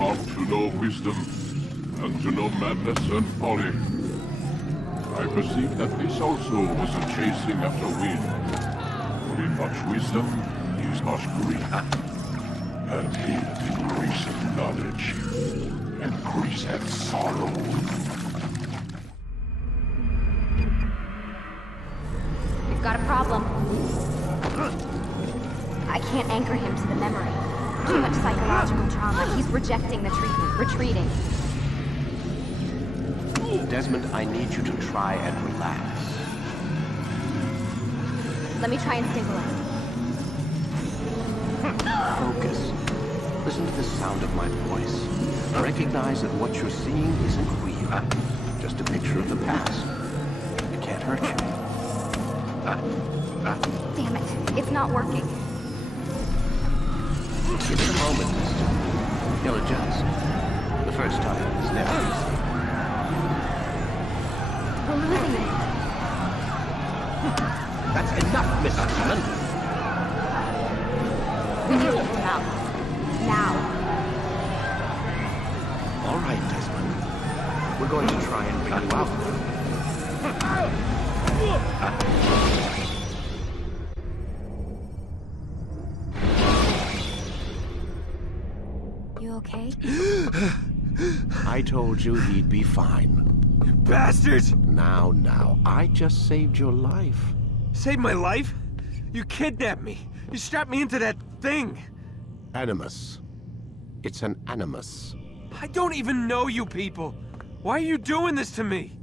come to know wisdom, and to know madness and folly. I perceive that this also was a chasing after wind. For in much wisdom is much grief. And here increaseth knowledge, increaseth sorrow. We've got a problem. I can't anchor him to the memory. Too much psychological trauma. He's rejecting the treatment, retreating. Desmond, I need you to try and relax. Let me try and stabilize. Focus. Listen to the sound of my voice. Recognize that what you're seeing isn't real. Just a picture of the past. It can't hurt you. Damn it. It's not working. Give it a moment, mister. You'll adjust. The first time is never easy. We're losing it. That's enough, Miss Hammond. We need to get him out. Now. All right, Desmond. We're going to try and bring you out. You okay? I told you he'd be fine. You bastards! Now, I just saved your life. Saved my life? You kidnapped me. You strapped me into that thing. Animus. It's an animus. I don't even know you people. Why are you doing this to me?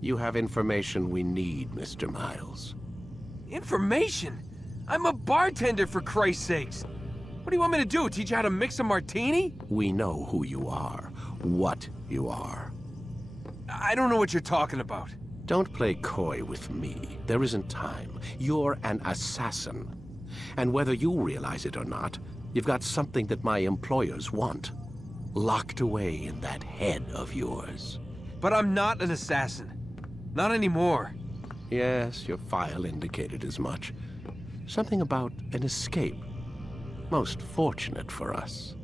You have information we need, Mr. Miles. Information? I'm a bartender, for Christ's sakes. What do you want me to do? Teach you how to mix a martini? We know who you are, what you are. I don't know what you're talking about. Don't play coy with me. There isn't time. You're an assassin. And whether you realize it or not, you've got something that my employers want. Locked away in that head of yours. But I'm not an assassin. Not anymore. Yes, your file indicated as much. Something about an escape. Most fortunate for us.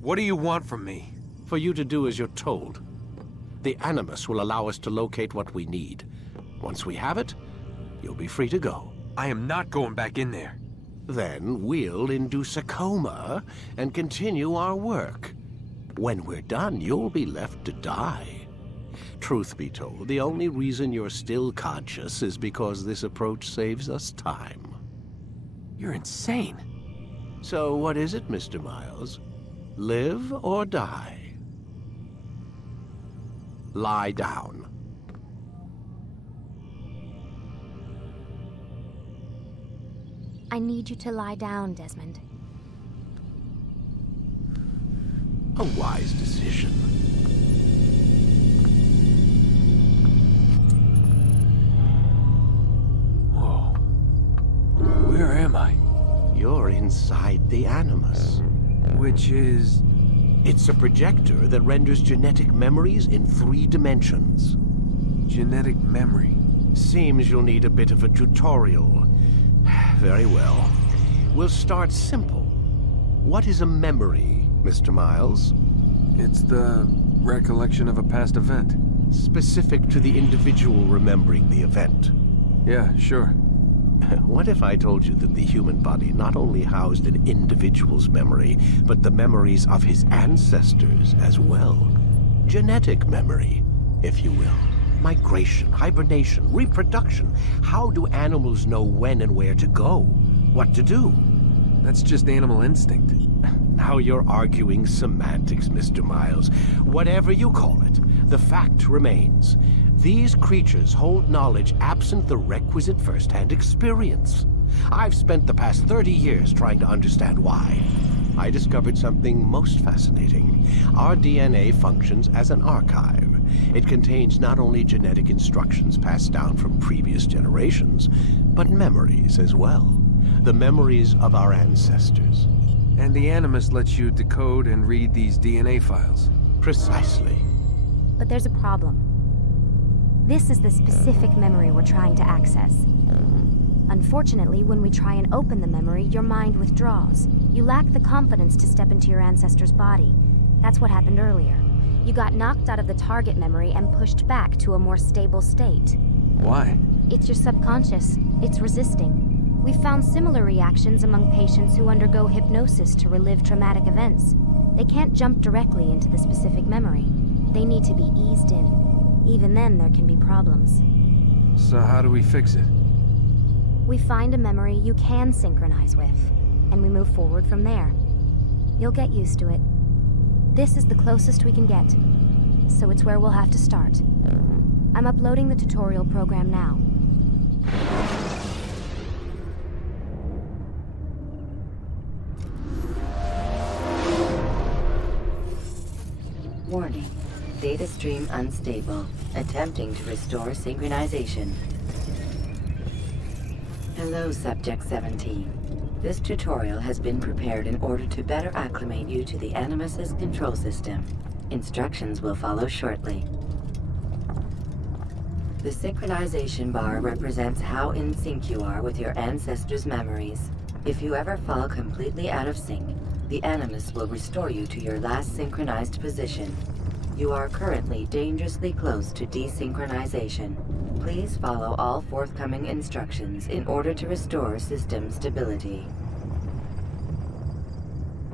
What do you want from me? For you to do as you're told. The Animus will allow us to locate what we need. Once we have it, you'll be free to go. I am not going back in there. Then we'll induce a coma and continue our work. When we're done, you'll be left to die. Truth be told, the only reason you're still conscious is because this approach saves us time. You're insane. So what is it, Mr. Miles? Live or die? Lie down. I need you to lie down, Desmond. A wise decision. Whoa. Where am I? You're inside the Animus. Which is... It's a projector that renders genetic memories in 3 dimensions. genetic memory. Seems you'll need a bit of a tutorial. Very well. We'll start simple. What is a memory, Mr. Miles? It's the recollection of a past event. Specific to the individual remembering the event. Yeah, sure. What if I told you that the human body not only housed an individual's memory, but the memories of his ancestors as well? Genetic memory, if you will. Migration, hibernation, reproduction. How do animals know when and where to go? What to do? That's just animal instinct. Now you're arguing semantics, Mr. Miles. Whatever you call it, the fact remains. These creatures hold knowledge absent the requisite first-hand experience. I've spent the past 30 years trying to understand why. I discovered something most fascinating. Our DNA functions as an archive. It contains not only genetic instructions passed down from previous generations, but memories as well. The memories of our ancestors. And the Animus lets you decode and read these DNA files. Precisely. But there's a problem. This is the specific memory we're trying to access. Unfortunately, when we try and open the memory, your mind withdraws. You lack the confidence to step into your ancestor's body. That's what happened earlier. You got knocked out of the target memory and pushed back to a more stable state. Why? It's your subconscious. It's resisting. We've found similar reactions among patients who undergo hypnosis to relive traumatic events. They can't jump directly into the specific memory. They need to be eased in. Even then, there can be problems. So how do we fix it? We find a memory you can synchronize with, and we move forward from there. You'll get used to it. This is the closest we can get, so it's where we'll have to start. I'm uploading the tutorial program now. Warning. Data stream unstable. Attempting to restore synchronization. Hello, Subject 17. This tutorial has been prepared in order to better acclimate you to the Animus's control system. Instructions will follow shortly. The synchronization bar represents how in sync you are with your ancestors' memories. If you ever fall completely out of sync, the Animus will restore you to your last synchronized position. You are currently dangerously close to desynchronization. Please follow all forthcoming instructions in order to restore system stability.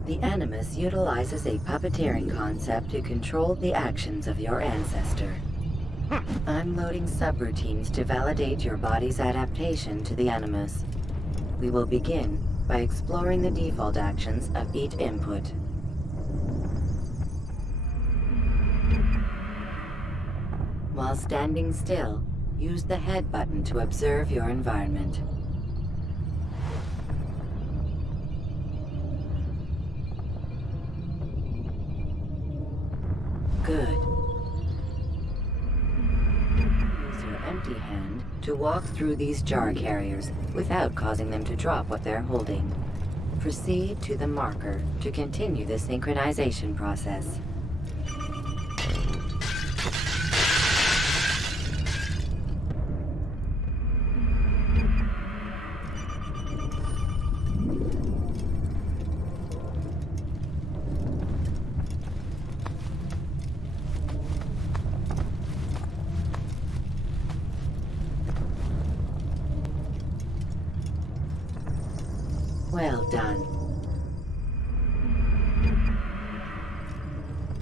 The Animus utilizes a puppeteering concept to control the actions of your ancestor. I'm loading subroutines to validate your body's adaptation to the Animus. We will begin by exploring the default actions of each input. While standing still, use the head button to observe your environment. Good. Use your empty hand to walk through these jar carriers without causing them to drop what they're holding. Proceed to the marker to continue the synchronization process. Well done.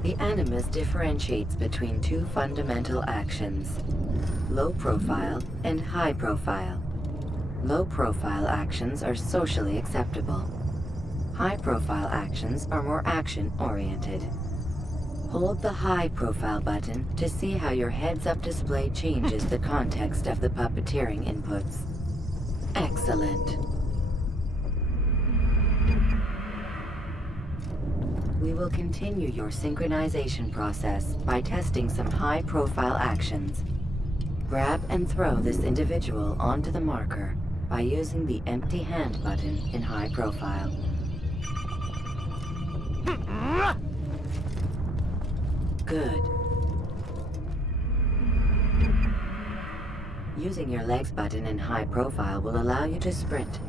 The Animus differentiates between two fundamental actions: low profile and high profile. Low profile actions are socially acceptable. High profile actions are more action-oriented. Hold the high profile button to see how your heads-up display changes the context of the puppeteering inputs. Excellent. We will continue your synchronization process by testing some high-profile actions. Grab and throw this individual onto the marker by using the empty hand button in high profile. Good. Using your legs button in high profile will allow you to sprint.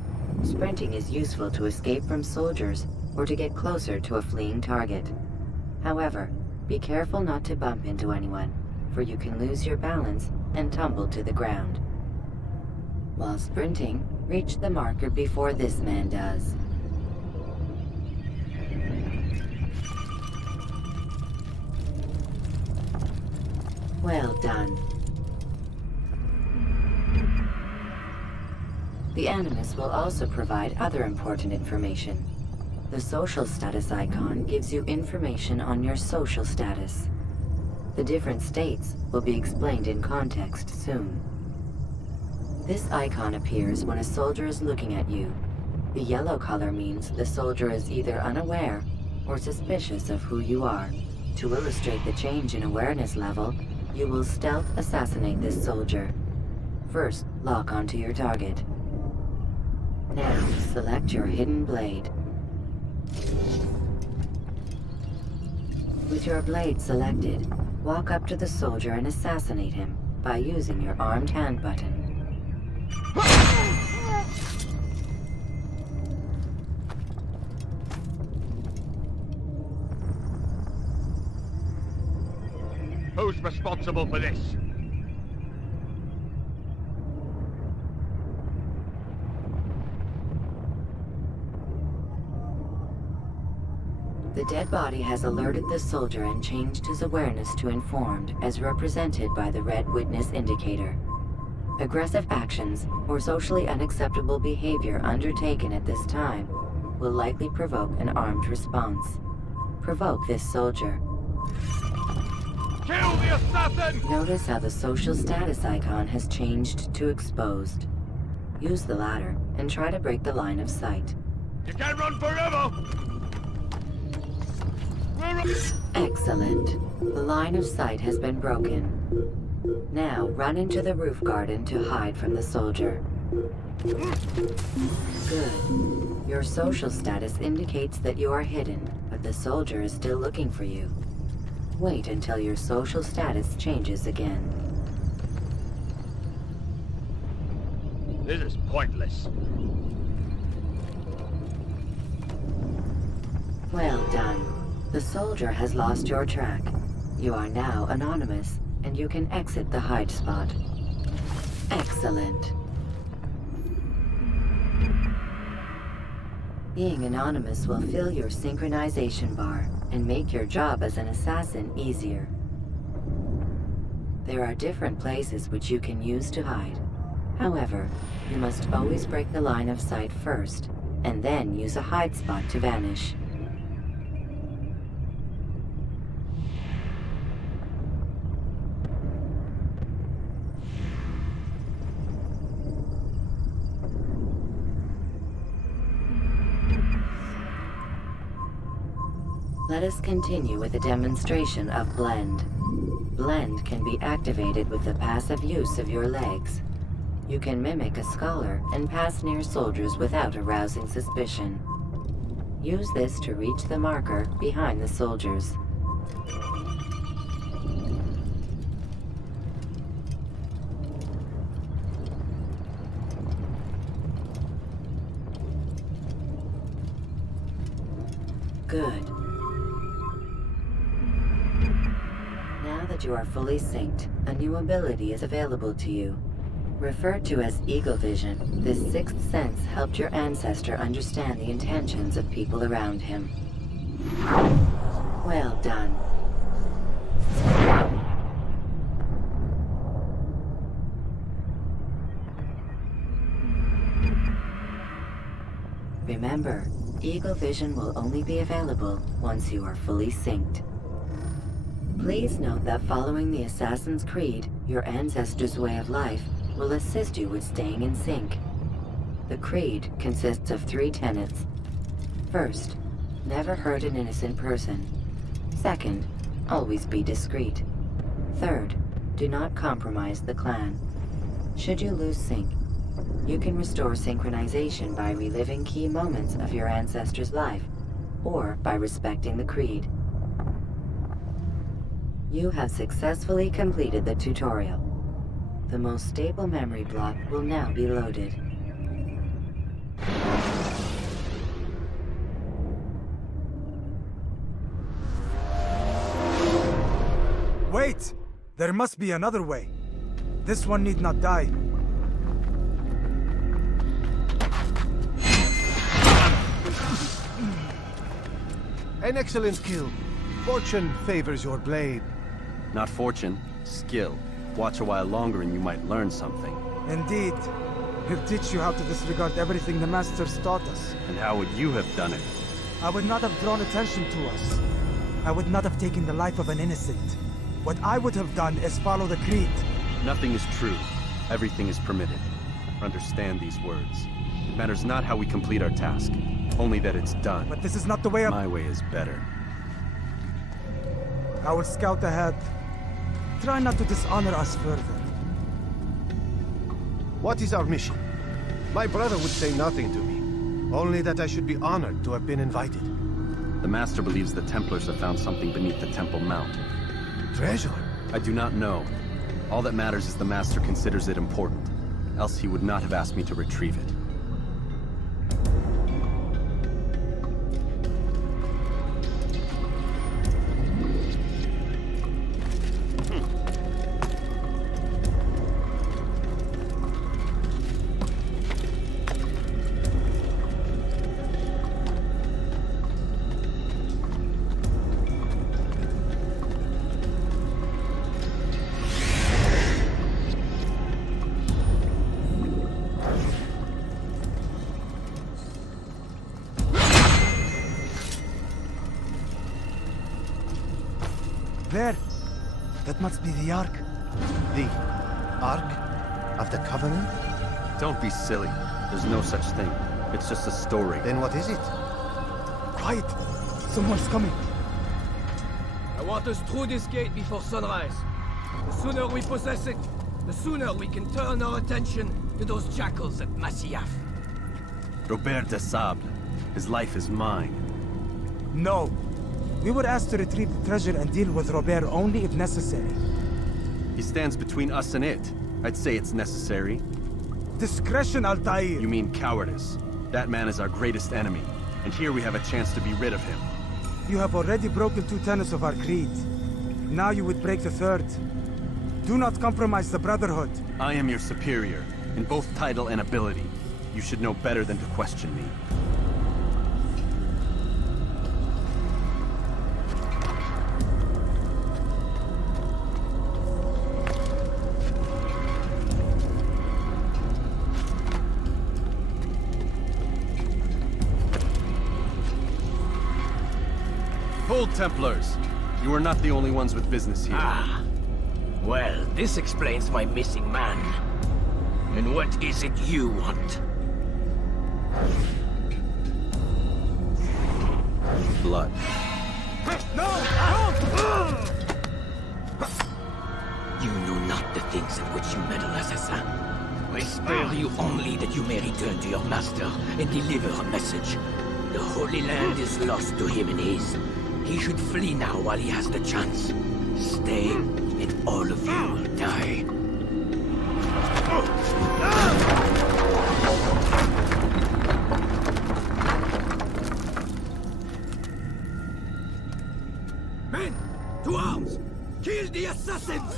Sprinting is useful to escape from soldiers or to get closer to a fleeing target. However, be careful not to bump into anyone, for you can lose your balance and tumble to the ground. While sprinting, reach the marker before this man does. Well done. The Animus will also provide other important information. The social status icon gives you information on your social status. The different states will be explained in context soon. This icon appears when a soldier is looking at you. The yellow color means the soldier is either unaware or suspicious of who you are. To illustrate the change in awareness level, you will stealth assassinate this soldier. First, lock onto your target. Now, select your hidden blade. With your blade selected, walk up to the soldier and assassinate him by using your armed hand button. Who's responsible for this? The dead body has alerted the soldier and changed his awareness to informed, as represented by the red witness indicator. Aggressive actions or socially unacceptable behavior undertaken at this time will likely provoke an armed response. Provoke this soldier. Kill the assassin! Notice how the social status icon has changed to exposed. Use the latter and try to break the line of sight. You can't run forever! Excellent. The line of sight has been broken. Now run into the roof garden to hide from the soldier. Good. Your social status indicates that you are hidden, but the soldier is still looking for you. Wait until your social status changes again. This is pointless. Well done. The soldier has lost your track. You are now anonymous, and you can exit the hide spot. Excellent. Being anonymous will fill your synchronization bar and make your job as an assassin easier. There are different places which you can use to hide. However, you must always break the line of sight first, and then use a hide spot to vanish. Let us continue with a demonstration of Blend. Blend can be activated with the passive use of your legs. You can mimic a scholar and pass near soldiers without arousing suspicion. Use this to reach the marker behind the soldiers. Good. Now that you are fully synced, a new ability is available to you. Referred to as Eagle Vision, this sixth sense helped your ancestor understand the intentions of people around him. Well done. Remember, Eagle Vision will only be available once you are fully synced. Please note that following the Assassin's Creed, your ancestors' way of life will assist you with staying in sync. The Creed consists of 3 tenets. First, never hurt an innocent person. Second, always be discreet. Third, do not compromise the clan. Should you lose sync, you can restore synchronization by reliving key moments of your ancestor's life, or by respecting the Creed. You have successfully completed the tutorial. The most stable memory block will now be loaded. Wait! There must be another way. This one need not die. An excellent kill. Fortune favors your blade. Not fortune, skill. Watch a while longer and you might learn something. Indeed. He'll teach you how to disregard everything the Masters taught us. And how would you have done it? I would not have drawn attention to us. I would not have taken the life of an innocent. What I would have done is follow the Creed. Nothing is true. Everything is permitted. Understand these words. It matters not how we complete our task, only that it's done. But this is not the way My way is better. I will scout ahead. Try not to dishonor us further. What is our mission? My brother would say nothing to me. Only that I should be honored to have been invited. The Master believes the Templars have found something beneath the Temple Mount. Treasure? I do not know. All that matters is the Master considers it important. Else he would not have asked me to retrieve it. Robert! That must be the Ark. The Ark of the Covenant? Don't be silly. There's no such thing. It's just a story. Then what is it? Quiet! Someone's coming. I want us through this gate before sunrise. The sooner we possess it, the sooner we can turn our attention to those jackals at Masyaf. Robert de Sable. His life is mine. No. We were asked to retrieve the treasure and deal with Robert only if necessary. He stands between us and it. I'd say it's necessary. Discretion, Altair! You mean cowardice. That man is our greatest enemy, and here we have a chance to be rid of him. You have already broken 2 tenets of our creed. Now you would break the 3rd. Do not compromise the Brotherhood. I am your superior, in both title and ability. You should know better than to question me. Hold, Templars! You are not the only ones with business here. Ah. Well, this explains my missing man. And what is it you want? Blood. No! You know not the things in which you meddle, assassin. I spare you only that you may return to your master and deliver a message. The Holy Land is lost to him and his. He should flee now while he has the chance. Stay, and all of you will die. Men, to arms! Kill the assassins!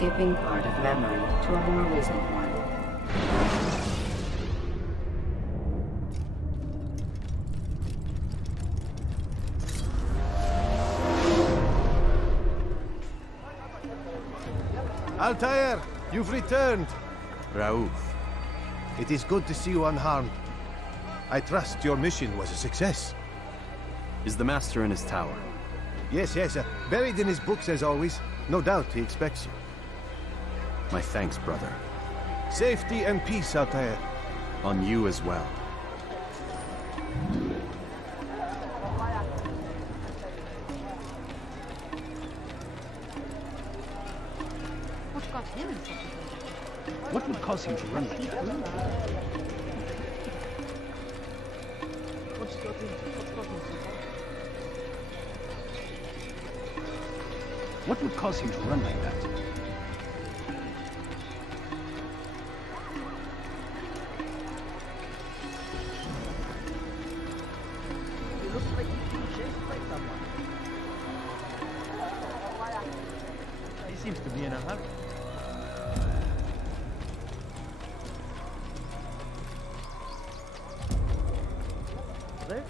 Skipping part of memory to a more recent one. Altair, you've returned. Raouf. It is good to see you unharmed. I trust your mission was a success. Is the Master in his tower? Yes, buried in his books as always. No doubt he expects you. My thanks, brother. Safety and peace, Altair. On you as well. What got him in such a hurry? What would cause him to run like that? What would cause him to run like that? He looks like he's being chased by someone. He seems to be in a hurry. There?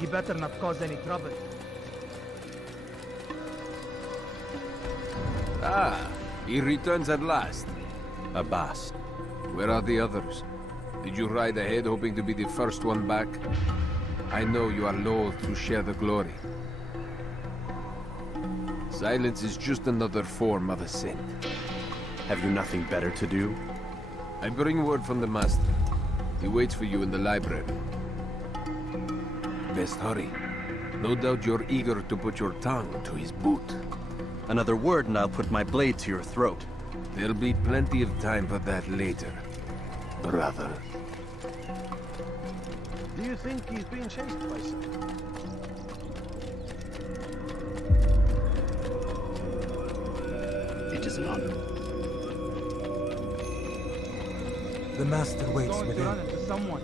He better not cause any trouble. Ah, he returns at last. Abbas. Where are the others? Did you ride ahead hoping to be the first one back? I know you are loath to share the glory. Silence is just another form of assent. Have you nothing better to do? I bring word from the Master. He waits for you in the library. Best hurry. No doubt you're eager to put your tongue to his boot. Another word and I'll put my blade to your throat. There'll be plenty of time for that later, brother. Do you think he's being chased by someone? It is not. The master waits Going to within. run into someone.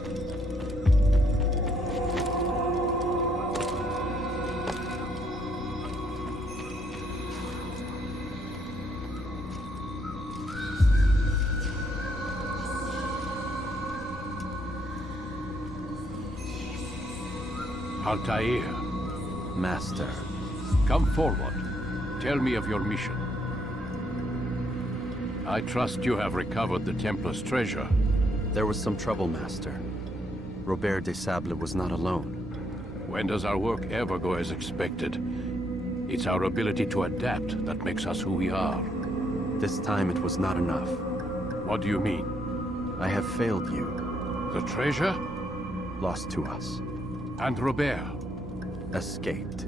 Altair, Master. come forward. Tell me of your mission. I trust you have recovered the Templar's treasure. There was some trouble, Master. Robert de Sable was not alone. When does our work ever go as expected? It's our ability to adapt that makes us who we are. This time it was not enough. What do you mean? I have failed you. The treasure? Lost to us. And Robert? Escaped.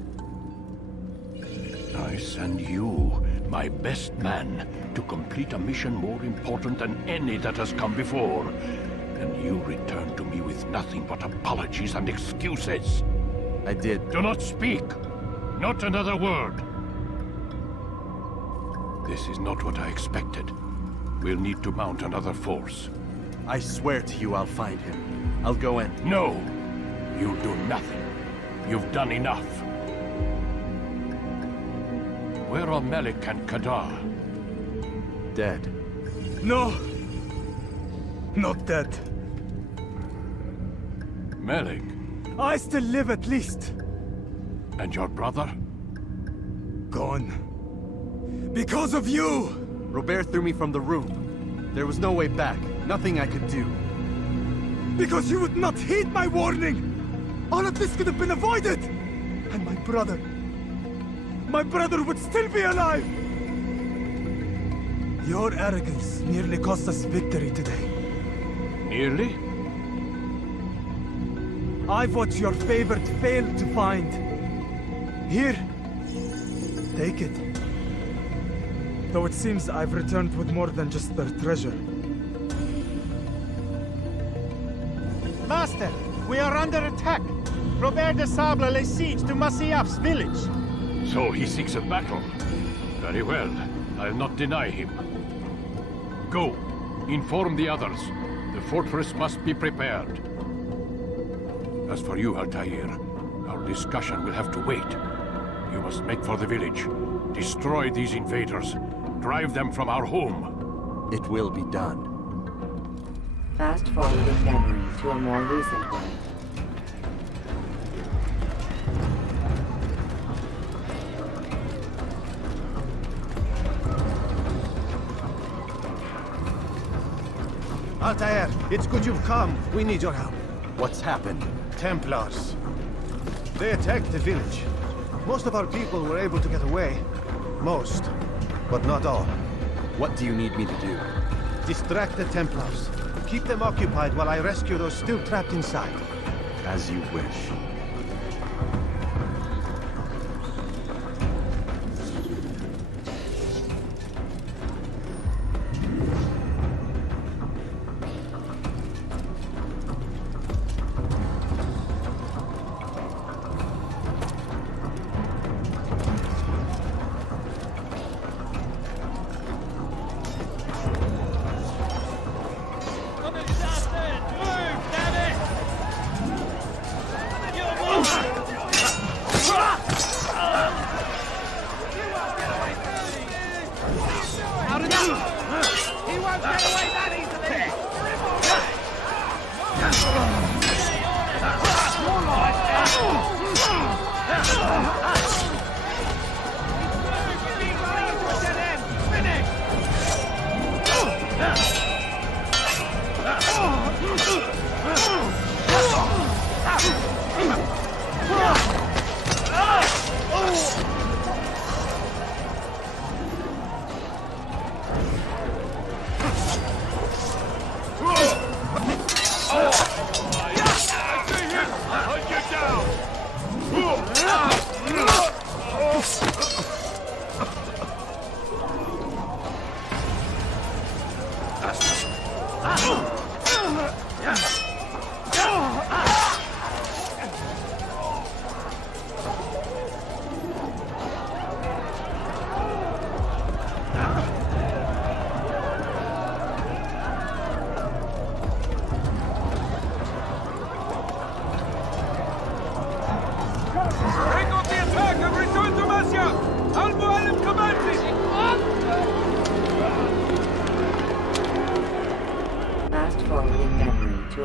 I send you, my best man, to complete a mission more important than any that has come before. And you return to me with nothing but apologies and excuses. I did. Do not speak! Not another word! This is not what I expected. We'll need to mount another force. I swear to you I'll find him. I'll go in. No! You do nothing. You've done enough. Where are Melik and Kadar? Dead. No! Not dead. Melik? I still live at least. And your brother? Gone. Because of you! Robert threw me from the room. There was no way back. Nothing I could do. Because you would not heed my warning! All of this could have been avoided! And my brother would still be alive! Your arrogance nearly cost us victory today. Nearly? I've what your favorite failed to find. Here, take it. Though it seems I've returned with more than just their treasure. Master, we are under attack. Robert de Sable lays siege to Masyaf's village. So he seeks a battle. Very well. I'll not deny him. Go. Inform the others. The fortress must be prepared. As for you, Altair, our discussion will have to wait. You must make for the village. Destroy these invaders. Drive them from our home. It will be done. Fast forwarding memory to a more recent one. Altair, it's good you've come. We need your help. What's happened? Templars. They attacked the village. Most of our people were able to get away. Most, but not all. What do you need me to do? Distract the Templars. Keep them occupied while I rescue those still trapped inside. As you wish.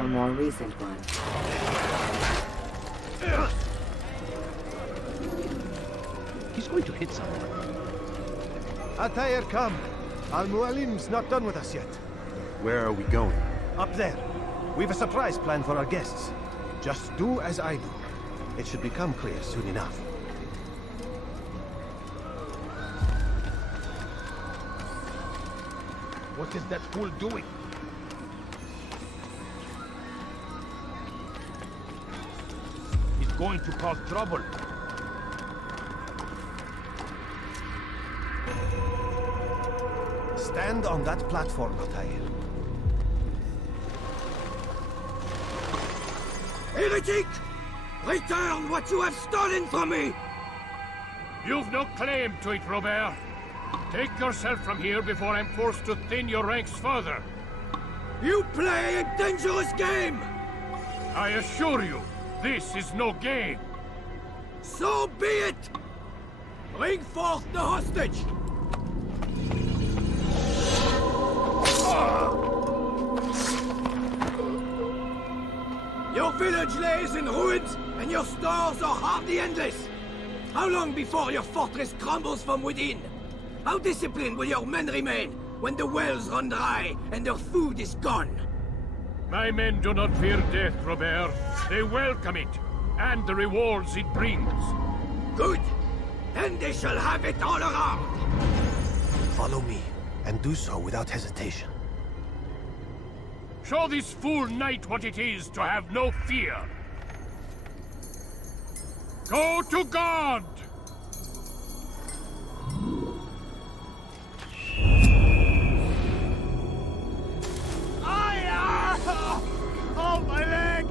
a more recent one. He's going to hit someone. Altair, come. Al-Mualim's not done with us yet. Where are we going? Up there. We've a surprise plan for our guests. Just do as I do. It should become clear soon enough. What is that fool doing? He's going to cause trouble. Stand on that platform, Altair. Heretic! Return what you have stolen from me! You've no claim to it, Robert. Take yourself from here before I'm forced to thin your ranks further. You play a dangerous game! I assure you, this is no game. So be it! Bring forth the hostage! Your village lays in ruins, and your stores are hardly endless. How long before your fortress crumbles from within? How disciplined will your men remain when the wells run dry and their food is gone? My men do not fear death, Robert. They welcome it, and the rewards it brings. Good. Then they shall have it all around. Follow me, and do so without hesitation. Show this fool knight what it is to have no fear. Go to God! Oh, my leg!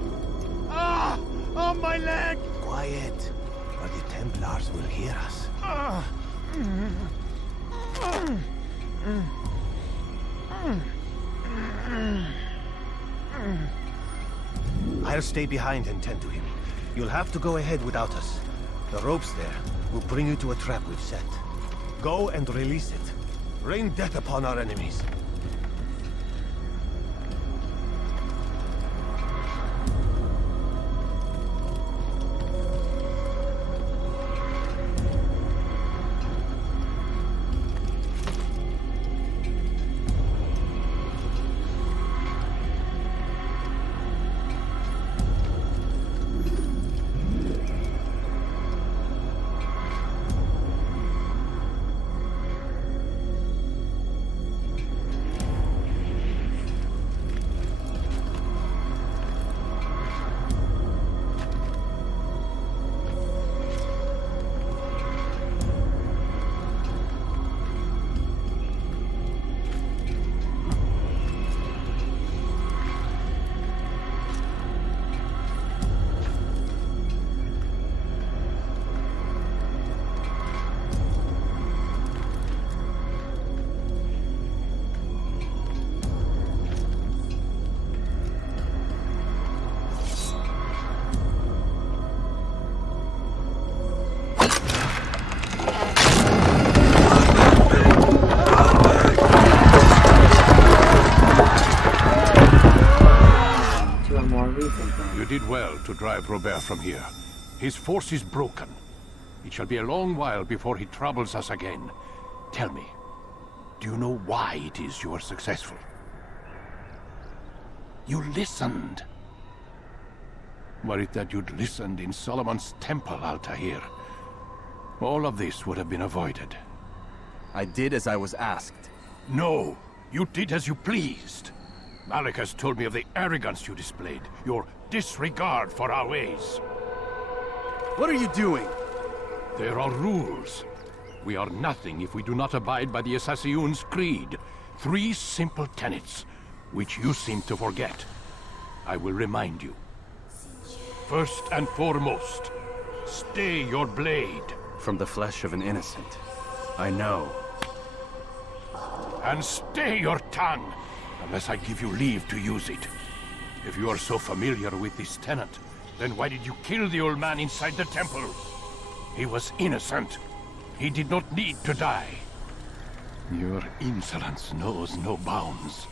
Ah! Oh, my leg! Quiet, or the Templars will hear us. I'll stay behind and tend to him. You'll have to go ahead without us. The ropes there will bring you to a trap we've set. Go and release it. Rain death upon our enemies. You did well to drive Robert from here. His force is broken. It shall be a long while before he troubles us again. Tell me, do you know why it is you were successful? You listened. Were it that you'd listened in Solomon's temple, Altair, all of this would have been avoided. I did as I was asked. No, you did as you pleased. Malik has told me of the arrogance you displayed, your disregard for our ways. What are you doing? There are rules. We are nothing if we do not abide by the Assassin's creed. 3 simple tenets, which you seem to forget. I will remind you. First and foremost, stay your blade. From the flesh of an innocent. I know. And stay your tongue, unless I give you leave to use it. If you are so familiar with this tenet, then why did you kill the old man inside the temple? He was innocent. He did not need to die. Your insolence knows no bounds.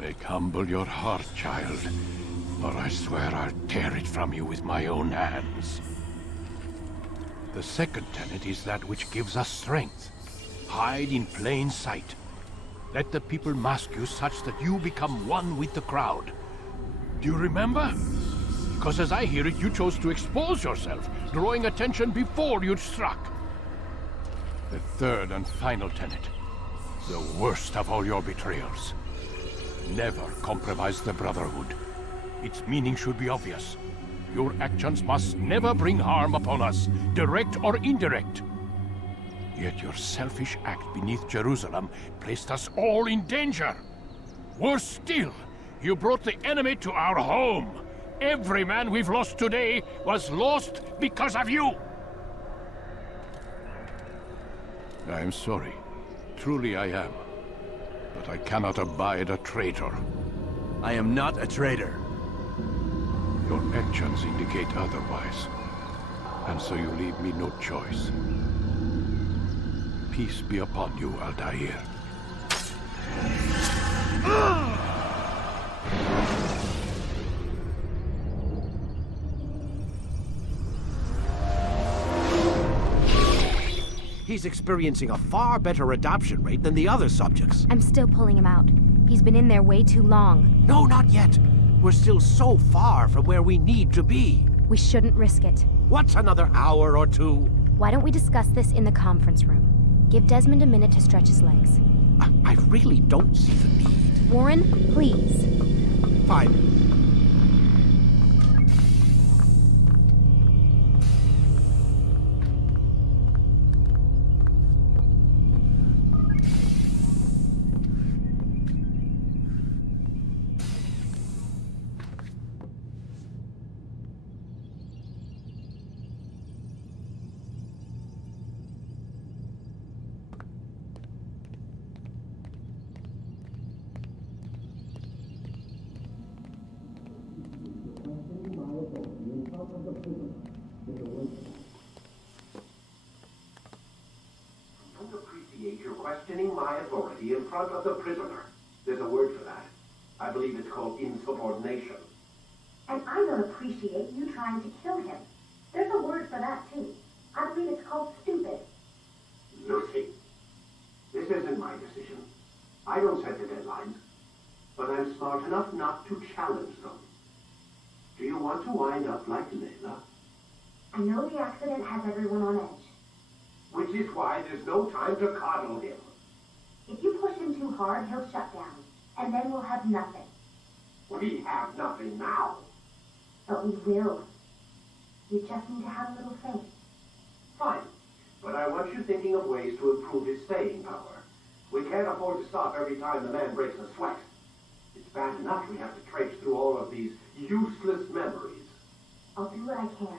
Make humble your heart, child, or I swear I'll tear it from you with my own hands. The second tenet is that which gives us strength. Hide in plain sight. Let the people mask you such that you become one with the crowd. Do you remember? Because as I hear it, you chose to expose yourself, drawing attention before you'd struck. The third and final tenet. The worst of all your betrayals. Never compromise the Brotherhood. Its meaning should be obvious. Your actions must never bring harm upon us, direct or indirect. Yet your selfish act beneath Jerusalem placed us all in danger. Worse still, you brought the enemy to our home. Every man we've lost today was lost because of you. I am sorry. Truly I am. But I cannot abide a traitor. I am not a traitor. Your actions indicate otherwise. And so you leave me no choice. Peace be upon you, Altair. He's experiencing a far better adoption rate than the other subjects. I'm still pulling him out. He's been in there way too long. No, not yet. We're still so far from where we need to be. We shouldn't risk it. What's another hour or two? Why don't we discuss this in the conference room? Give Desmond a minute to stretch his legs. I really don't see the need. Warren, please. Fine. You're questioning my authority in front of the prisoner. There's a word for that. I believe it's called insubordination. And I don't appreciate you trying to kill him. There's a word for that, too. I believe it's called stupid. Lucy, this isn't my decision. I don't set the deadlines. But I'm smart enough not to challenge them. Do you want to wind up like Layla? I know the accident has everyone on edge. Which is why there's no time to coddle him. If you push him too hard, he'll shut down. And then we'll have nothing. We have nothing now. But we will. You just need to have a little faith. Fine. But I want you thinking of ways to improve his staying power. We can't afford to stop every time the man breaks a sweat. It's bad enough we have to traipse through all of these useless memories. I'll do what I can.